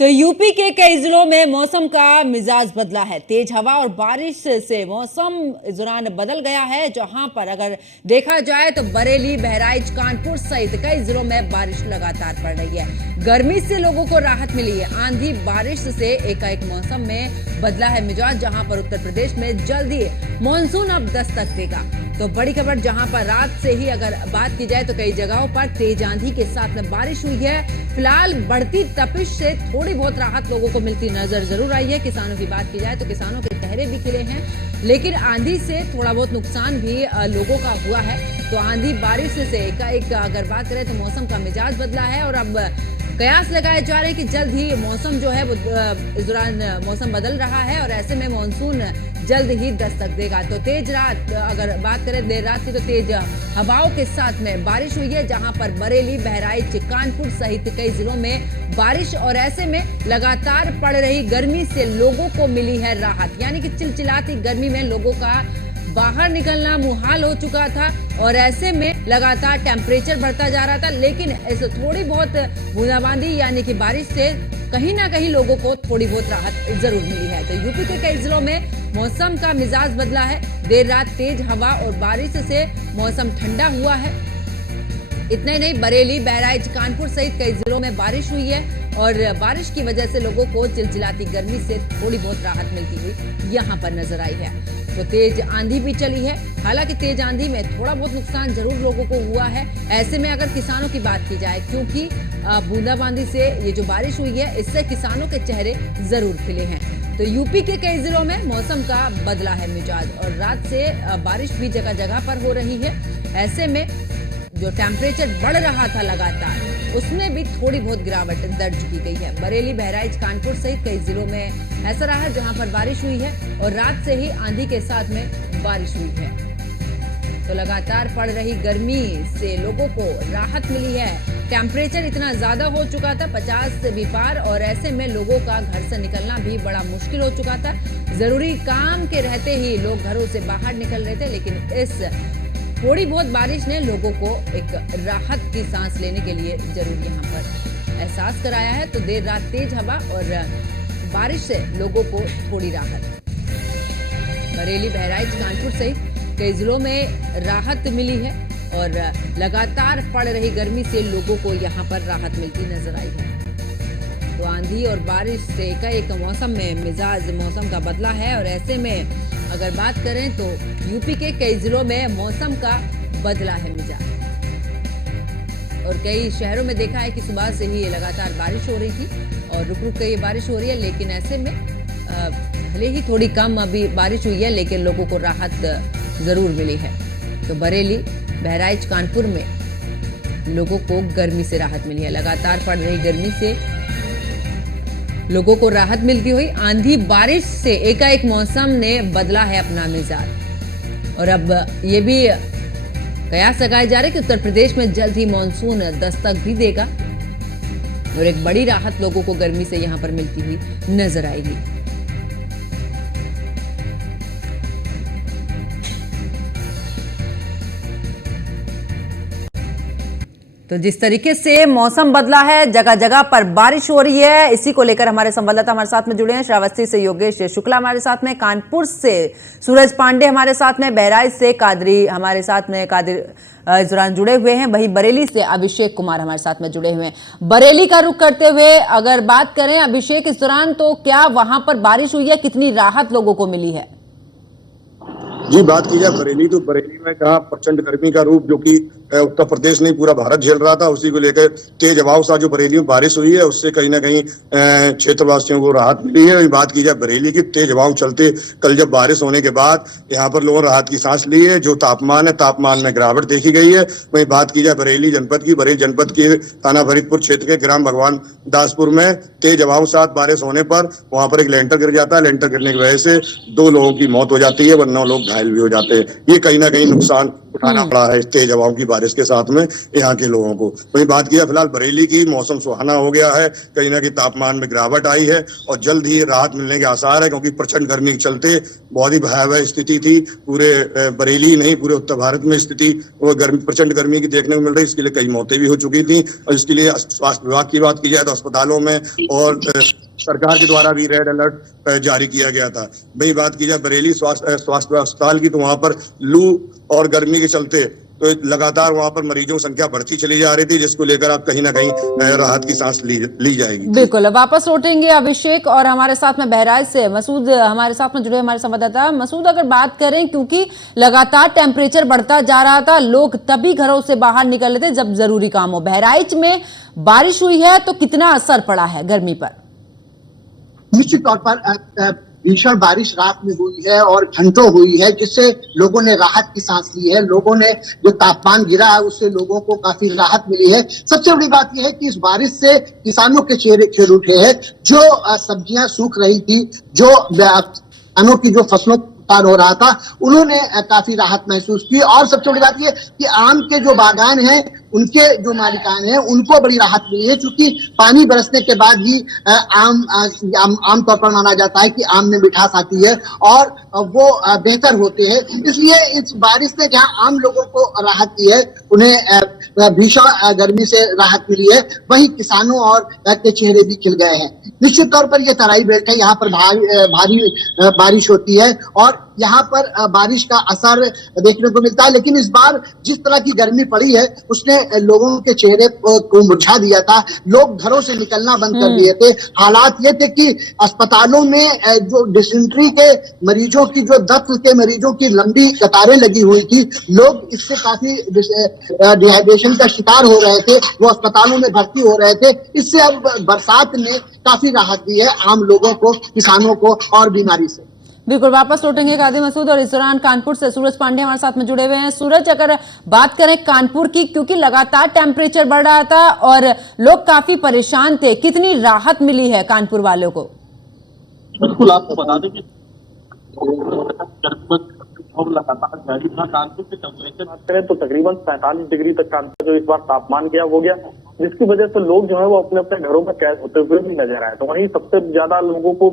तो यूपी के कई जिलों में मौसम का मिजाज बदला है। तेज हवा और बारिश से मौसम इस दौरान बदल गया है। जहां पर अगर देखा जाए तो बरेली, बहराइच, कानपुर सहित कई जिलों में बारिश लगातार पड़ रही है। गर्मी से लोगों को राहत मिली है। आंधी बारिश से एकाएक मौसम में बदला है मिजाज। जहां पर उत्तर प्रदेश में जल्द ही मानसून अब दस्तक देगा। तो बड़ी खबर, जहां पर रात से ही अगर बात की जाए तो कई जगहों पर तेज आंधी के साथ में बारिश हुई है। फिलहाल बढ़ती तपिश से थोड़ी बहुत राहत लोगों को मिलती नजर जरूर आई है। किसानों की बात की जाए तो किसानों के चेहरे भी खिले हैं, लेकिन आंधी से थोड़ा बहुत नुकसान भी लोगों का हुआ है। तो आंधी बारिश से एकाएक अगर बात करें तो मौसम का मिजाज बदला है और अब कयास लगाए जा रहे हैं कि जल्द ही मौसम जो है वो इस दौरान मौसम बदल रहा है और ऐसे में मानसून जल्द ही दस्तक देगा। तो तेज रात अगर बात करें देर रात की तो तेज हवाओं के साथ में बारिश हुई है। जहां पर बरेली, बहराइच, कानपुर सहित कई जिलों में बारिश और ऐसे में लगातार पड़ रही गर्मी से लोगों को मिली है राहत। यानी कि चिलचिलाती गर्मी में लोगों का बाहर निकलना मुहाल हो चुका था और ऐसे में लगातार टेम्परेचर बढ़ता जा रहा था। लेकिन ऐसे थोड़ी बहुत बूंदाबांदी यानी कि बारिश से कहीं ना कहीं लोगों को थोड़ी बहुत राहत जरूर मिली है। तो यूपी के कई जिलों में मौसम का मिजाज बदला है। देर रात तेज हवा और बारिश से मौसम ठंडा हुआ है। इतना ही नहीं, बरेली, बहराइच, कानपुर सहित कई जिलों में बारिश हुई है और बारिश की वजह से लोगों को चिलचिलाती गर्मी से थोड़ी बहुत राहत मिलती हुई यहां पर नजर आई है। तो तेज आंधी भी चली है। हालांकि तेज आंधी में थोड़ा बहुत नुकसान जरूर लोगों को हुआ है। ऐसे में अगर किसानों की बात की जाए, क्योंकि बूंदाबांदी से ये जो बारिश हुई है इससे किसानों के चेहरे जरूर खिले हैं। तो यूपी के कई जिलों में मौसम का बदला है मिजाज और रात से बारिश भी जगह जगह पर हो रही है। ऐसे में जो टेम्परेचर बढ़ रहा था लगातार, उसमें भी थोड़ी बहुत गिरावट दर्ज की गई है। बरेली, बहराइच, कानपुर सहित कई जिलों में ऐसा रहा जहां पर बारिश हुई है और रात से ही आंधी के साथ में बारिश हुई है। तो लगातार पड़ रही गर्मी से लोगों को राहत मिली है। टेम्परेचर इतना ज्यादा हो चुका था 50 से भी पार और ऐसे में लोगों का घर से निकलना भी बड़ा मुश्किल हो चुका था। जरूरी काम के रहते ही लोग घरों से बाहर निकल रहे थे, लेकिन इस थोड़ी बहुत बारिश ने लोगों को एक राहत की सांस लेने के लिए जरूर यहाँ पर एहसास कराया है। तो देर रात तेज हवा और बारिश से लोगों को थोड़ी राहत। बरेली, बहराइच, कानपुर सहित कई जिलों में राहत मिली है और लगातार पड़ रही गर्मी से लोगों को यहाँ पर राहत मिलती नजर आई है। तो आंधी और बारिश से एकाएक मौसम में मिजाज मौसम का बदला है और ऐसे में अगर बात करें तो यूपी के कई जिलों में मौसम का बदला है मिजाज और कई शहरों में देखा है कि सुबह से ही लगातार बारिश हो रही थी और रुक रुक कर ये बारिश हो रही है। लेकिन ऐसे में भले ही थोड़ी कम अभी बारिश हुई है, लेकिन लोगों को राहत जरूर मिली है। तो बरेली, बहराइच, कानपुर में लोगों को गर्मी से राहत मिली है। लगातार पड़ रही गर्मी से लोगों को राहत मिलती हुई आंधी बारिश से एकाएक मौसम ने बदला है अपना मिजाज और अब ये भी कयास लगाए जा रहे कि उत्तर प्रदेश में जल्द ही मानसून दस्तक भी देगा और एक बड़ी राहत लोगों को गर्मी से यहां पर मिलती हुई नजर आएगी। तो जिस तरीके से मौसम बदला है, जगह जगह पर बारिश हो रही है, इसी को लेकर हमारे संवाददाता हमारे साथ में जुड़े हैं। श्रावस्ती से योगेश शुक्ला हमारे साथ में, कानपुर से सूरज पांडे हमारे साथ में, बहराइच से कादरी हमारे साथ में इस दौरान जुड़े हुए हैं। वहीं बरेली से अभिषेक कुमार हमारे साथ में जुड़े हुए हैं। बरेली का रुख करते हुए अगर बात करें अभिषेक, इस दौरान तो क्या वहां पर बारिश हुई है, कितनी राहत लोगों को मिली है? जी, बात की जाए बरेली तो बरेली में जहाँ प्रचंड गर्मी का रूप जो कि उत्तर प्रदेश नहीं पूरा भारत झेल रहा था, उसी को लेकर तेज हवाओं से जो बरेली में बारिश हुई है उससे कहीं ना कहीं क्षेत्रवासियों को राहत मिली है। बात की जाए बरेली की, तेज हवाओं चलते कल जब बारिश होने के बाद यहाँ पर लोगों ने राहत की सांस ली है। जो तापमान है, तापमान में गिरावट देखी गई है। वहीं बात की जाए बरेली जनपद की, बरेली जनपद के थाना फरीदपुर क्षेत्र के ग्राम भगवान दासपुर में तेज हवाओं के साथ बारिश होने पर वहां पर एक लेंटर गिर जाता है। लेंटर गिरने की वजह से 2 लोगों की मौत हो जाती है, वरना 9 लोग घायल भी हो जाते हैं। ये कहीं ना कहीं नुकसान उठाना पड़ा है इस तेज हवाओं की बारिश के साथ में यहाँ के लोगों को। वही बात किया फिलहाल बरेली की, मौसम सुहाना हो गया है, कहीं ना कहीं तापमान में गिरावट आई है और जल्द ही राहत मिलने के आसार है, क्योंकि प्रचंड गर्मी के चलते बहुत ही भयावह स्थिति थी पूरे बरेली नहीं पूरे उत्तर भारत में स्थिति वो प्रचंड गर्मी की देखने को मिल रही। इसके लिए कई मौतें भी हो चुकी थी और इसके लिए स्वास्थ्य विभाग की बात की जाए तो अस्पतालों में और सरकार के द्वारा भी रेड अलर्ट जारी किया गया था। वही बात की जाए बरेली स्वास्थ्य अस्पताल की, तो वहां पर लू और गर्मी के चलते तो लगातार वहां पर मरीजों की संख्या बढ़ती चली जा रही थी, जिसको लेकर आप कहीं ना कहीं राहत की सांस ली जाएगी। बिल्कुल, वापस लौटेंगे अभिषेक और हमारे साथ में बहराइच से मसूद हमारे साथ में जुड़े हमारे संवाददाता। मसूद, अगर बात करें, क्योंकि लगातार टेम्परेचर बढ़ता जा रहा था, लोग तभी घरों से बाहर निकल रहे थे जब जरूरी काम हो। बहराइच में बारिश हुई है तो कितना असर पड़ा है गर्मी पर? निश्चित तौर पर भीषण बारिश रात में हुई है और घंटों हुई है, जिससे लोगों ने राहत की सांस ली है। लोगों ने जो तापमान गिरा है उससे लोगों को काफी राहत मिली है। सबसे बड़ी बात यह है कि इस बारिश से किसानों के चेहरे खिल उठे हैं। जो सब्जियां सूख रही थी, जो किसानों की जो फसलों हो रहा था, उन्होंने काफी राहत महसूस की। और सबसे बड़ी बात यह कि आम के जो बागान हैं, उनके जो मालिकान हैं, उनको बड़ी राहत मिली है, क्योंकि पानी बरसने के बाद ही आम तौर पर माना जाता है कि आम में मिठास आती है और वो बेहतर होते हैं। इसलिए इस बारिश ने जहां आम लोगों को राहत दी है, उन्हें भीषण गर्मी से राहत मिली है, वहीं किसानों और के चेहरे भी खिल गए हैं। निश्चित तौर पर यह तराई बेल्ट है, यहाँ पर भारी बारिश होती है और यहाँ पर बारिश का असर देखने को मिलता है। लेकिन इस बार जिस तरह की गर्मी पड़ी है, उसने लोगों के चेहरे को मुरझा दिया था। लोग घरों से निकलना बंद कर दिए थे। हालात ये थे कि अस्पतालों में जो डिसेंट्री के मरीजों की, जो दस्त के मरीजों की लंबी कतारें लगी हुई थी, लोग इससे काफी डिहाइड्रेशन का शिकार हो रहे थे, वो अस्पतालों में भर्ती हो रहे थे। इससे अब बरसात ने काफी राहत दी है आम लोगों को, किसानों को और बीमारी से। बिल्कुल, वापस लौटेंगे कादिर मसूद और इस दौरान कानपुर से सूरज पांडे हमारे साथ में जुड़े हुए हैं। सूरज, अगर बात करें कानपुर की, क्योंकि लगातार टेम्परेचर बढ़ रहा था और लोग काफी परेशान थे, कितनी राहत मिली है कानपुर वालों को? बिल्कुल, आपको बता दें कि लगातार जारी था। कानपुर के टेम्परेचर बात करें तो तकरीबन 45 डिग्री तक कानपुर जो इस बार तापमान गया हो गया, जिसकी वजह से लोग जो है वो अपने अपने घरों में कैद होते हुए भी नजर आए। तो वहीं सबसे ज्यादा लोगों को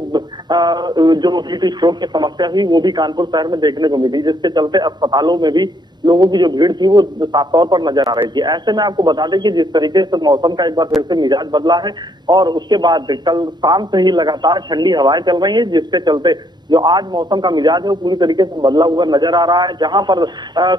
जो हीट स्ट्रोक की समस्या हुई वो भी कानपुर शहर में देखने को मिली, जिसके चलते अस्पतालों में भी लोगों की जो भीड़ थी वो साफ तौर पर नजर आ रही थी। ऐसे में आपको बता दें कि जिस तरीके से मौसम का एक बार फिर से मिजाज बदला है और उसके बाद कल शाम से ही लगातार ठंडी हवाएं चल रही है, जिसके चलते जो आज मौसम का मिजाज है वो पूरी तरीके से बदला हुआ नजर आ रहा है। जहां पर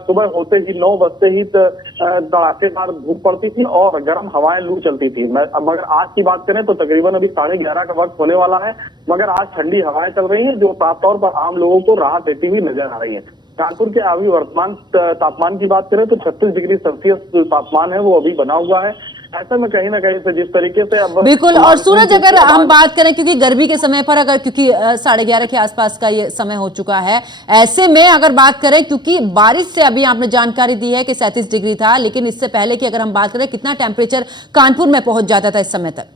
सुबह होते ही 9 बजते ही धड़ाकेदार धूप पड़ती थी और गर्म हवाएं लू चलती थी। मगर आज की बात करें तो तकरीबन अभी 11:30 का वक्त होने वाला है, मगर आज ठंडी हवाएं चल रही हैं जो साफ तौर पर आम लोगों को राहत देती हुई नजर आ रही है। कानपुर के अभी वर्तमान तापमान की बात करें तो 36 डिग्री सेल्सियस जो तापमान है वो अभी बना हुआ है। ऐसे में कहीं ना कहीं से जिस तरीके से अब बिल्कुल, और सूरज, अगर हम बात करें, क्योंकि गर्मी के समय पर, अगर क्योंकि 11:30 के आसपास का ये समय हो चुका है, ऐसे में अगर बात करें, क्योंकि बारिश से अभी आपने जानकारी दी है कि 37 डिग्री था, लेकिन इससे पहले की अगर हम बात करें, कितना टेम्परेचर कानपुर में पहुंच जाता था इस समय तक?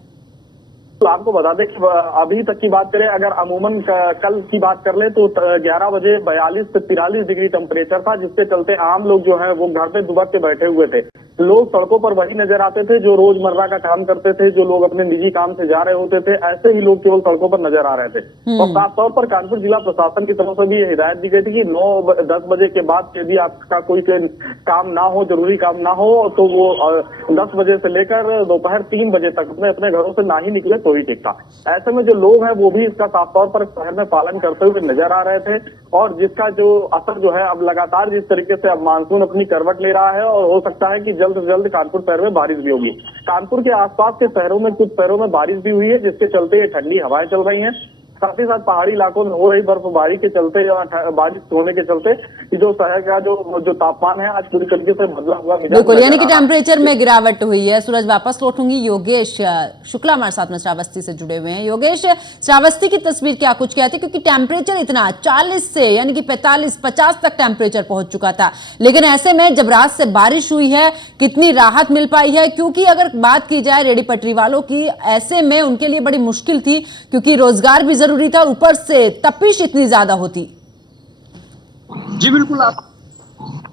तो आपको बता दें कि अभी तक की बात करें, अगर अमूमन कल की बात कर ले तो 11 बजे 42 से 43 डिग्री टेम्परेचर था, जिसके चलते आम लोग जो है वो घर पे दुबक के बैठे हुए थे। लोग सड़कों पर वही नजर आते थे जो रोजमर्रा का काम करते थे, जो लोग अपने निजी काम से जा रहे होते थे, ऐसे ही लोग केवल सड़कों पर नजर आ रहे थे। और साफ तौर पर कानपुर जिला प्रशासन की तरफ से भी हिदायत दी गई थी कि 9-10 बजे के बाद यदि आपका कोई काम ना हो, जरूरी काम ना हो, तो वो 10 बजे से लेकर दोपहर 3 बजे तक अपने अपने घरों से ना ही निकले तो ही ठीक था। ऐसे में जो लोग हैं वो भी इसका साफ तौर पर शहर में पालन करते हुए नजर आ रहे थे और जिसका जो असर जो है अब लगातार जिस तरीके से अब मानसून अपनी करवट ले रहा है और हो सकता है कि जल्द से जल्द कानपुर शहर में बारिश भी होगी। कानपुर के आसपास के शहरों में कुछ शहरों में बारिश भी हुई है, जिसके चलते ये ठंडी हवाएं चल रही हैं। साथ ही साथ पहाड़ी इलाकों में हो रही बर्फबारी के चलते या बारिश होने के चलते जो शहर का जो तापमान है आज पूरी तरीके से बदला हुआ। बिल्कुल, यानी कि टेम्परेचर में गिरावट हुई है। सूरज, वापस लौटूंगी। योगेश शुक्ला हमारे साथ में श्रावस्ती से जुड़े हुए हैं। योगेश, श्रावस्ती की तस्वीर क्या कुछ कहती है, क्योंकि टेम्परेचर इतना 40 से यानी कि 45-50 तक टेम्परेचर पहुंच चुका था, लेकिन ऐसे में जब रात से बारिश हुई है कितनी राहत मिल पाई है? क्योंकि अगर बात की जाए रेडी पटरी वालों की, ऐसे में उनके लिए बड़ी मुश्किल थी, क्योंकि रोजगार भी जरूरी था, ऊपर से तपिश इतनी ज्यादा होती। जी बिल्कुल, आप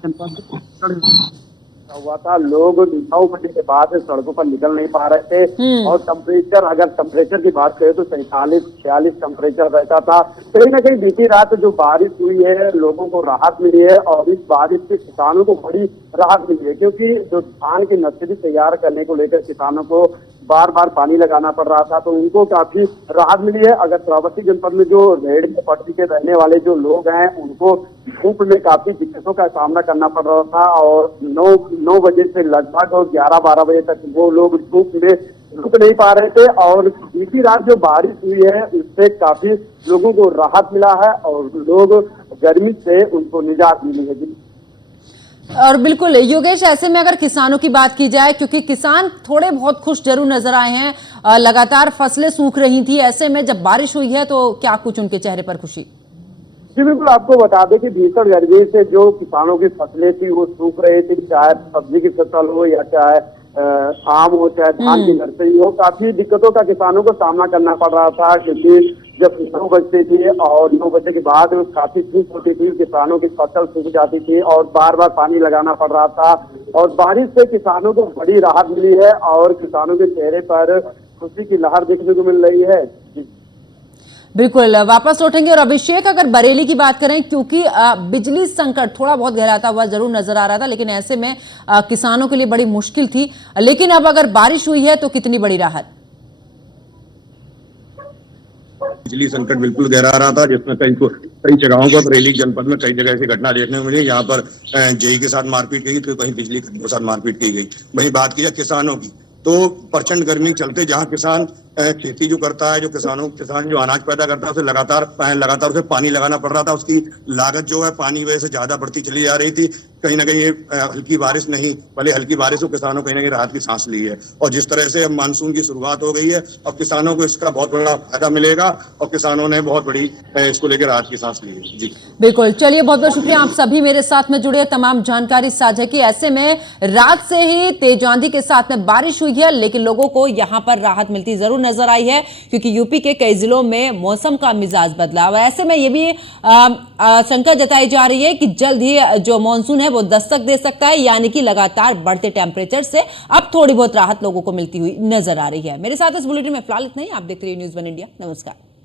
हुआ था, लोग 9 बजे के बाद सड़कों पर निकल नहीं पा रहे थे और टेम्परेचर की बात करें तो 47-46 टेम्परेचर रहता था। कहीं ना कहीं बीती रात जो बारिश हुई है लोगों को राहत मिली है और इस बारिश से किसानों को बड़ी राहत मिली है, क्योंकि जो धान की नर्सरी तैयार करने को लेकर किसानों को बार बार पानी लगाना पड़ रहा था, तो उनको काफी राहत मिली है। अगर श्रावस्ती जनपद में जो रेहड़ी पटरी के रहने वाले जो लोग हैं उनको धूप में काफी दिक्कतों का सामना करना पड़ रहा था और 9 बजे से लगभग 11-12 बजे तक वो लोग धूप में रुक नहीं पा रहे थे और बीती रात जो बारिश हुई है उससे काफी लोगों को राहत मिला है और लोग गर्मी से उनको निजात मिली है। और बिल्कुल योगेश, ऐसे में अगर किसानों की बात की जाए, क्योंकि किसान थोड़े बहुत खुश जरूर नजर आए हैं, लगातार फसलें सूख रही थी, ऐसे में जब बारिश हुई है तो क्या कुछ उनके चेहरे पर खुशी? जी बिल्कुल, आपको बता दें कि भीषण गर्मी से जो किसानों की फसलें थी वो सूख रही थी, चाहे सब्जी की फसल हो या चाहे आम हो चाहे धान की नर्सरी हो, काफी दिक्कतों का किसानों को सामना करना पड़ रहा था, क्योंकि जब 9 बजते थे और 9 बजे के बाद काफी धूप होती थी, किसानों की फसल सूख जाती थी और बार बार पानी लगाना पड़ रहा था और बारिश से किसानों को बड़ी राहत मिली है और किसानों के चेहरे पर खुशी की लहर देखने को मिल रही है। बिल्कुल वापस लौटेंगे। और अभिषेक, अगर बरेली की बात करें, क्योंकि बिजली संकट थोड़ा बहुत गहराता हुआ जरूर नजर आ रहा था, लेकिन ऐसे में किसानों के लिए बड़ी मुश्किल थी, लेकिन अब अगर बारिश हुई है तो कितनी बड़ी राहत? बिजली संकट बिल्कुल गहरा रहा था, जिसमें कई जगहों पर बरेली जनपद में कई जगह ऐसी घटना देखने को मिली। यहाँ पर जेई के साथ मारपीट की गई तो कहीं बिजली के साथ मारपीट की गई। वहीं बात की जाए किसानों की, तो प्रचंड गर्मी के चलते जहाँ किसान खेती जो करता है, किसान जो अनाज पैदा करता है उसे लगातार उसे पानी लगाना पड़ रहा था। उसकी लागत जो है पानी वजह से ज्यादा बढ़ती चली जा रही थी। कहीं ना कहीं हल्की बारिश नहीं, भले हल्की बारिश हो, किसानों कहीं ना कहीं राहत की सांस ली है और जिस तरह से अब मानसून की शुरुआत हो गई है, अब किसानों को इसका बहुत बड़ा फायदा मिलेगा और किसानों ने बहुत बड़ी इसको लेकर राहत की सांस ली है। जी बिल्कुल, चलिए बहुत बहुत शुक्रिया आप सभी मेरे साथ में जुड़े, तमाम जानकारी साझा की। ऐसे में रात से ही तेज आंधी के साथ में बारिश हुई है, लेकिन लोगों को यहाँ पर राहत मिलती जरूर नजर आई है, क्योंकि यूपी के कई जिलों में मौसम का मिजाज बदला हुआ है। ऐसे में ये भी शंका जताई जा रही है कि जल्द ही जो मानसून है वो दस्तक दे सकता है, यानी कि लगातार बढ़ते टेम्परेचर से अब थोड़ी बहुत राहत लोगों को मिलती हुई नजर आ रही है। मेरे साथ इस बुलेटिन में फिलहाल इतना ही। आप देख रहे हैं न्यूज़ 1 इंडिया। नमस्कार।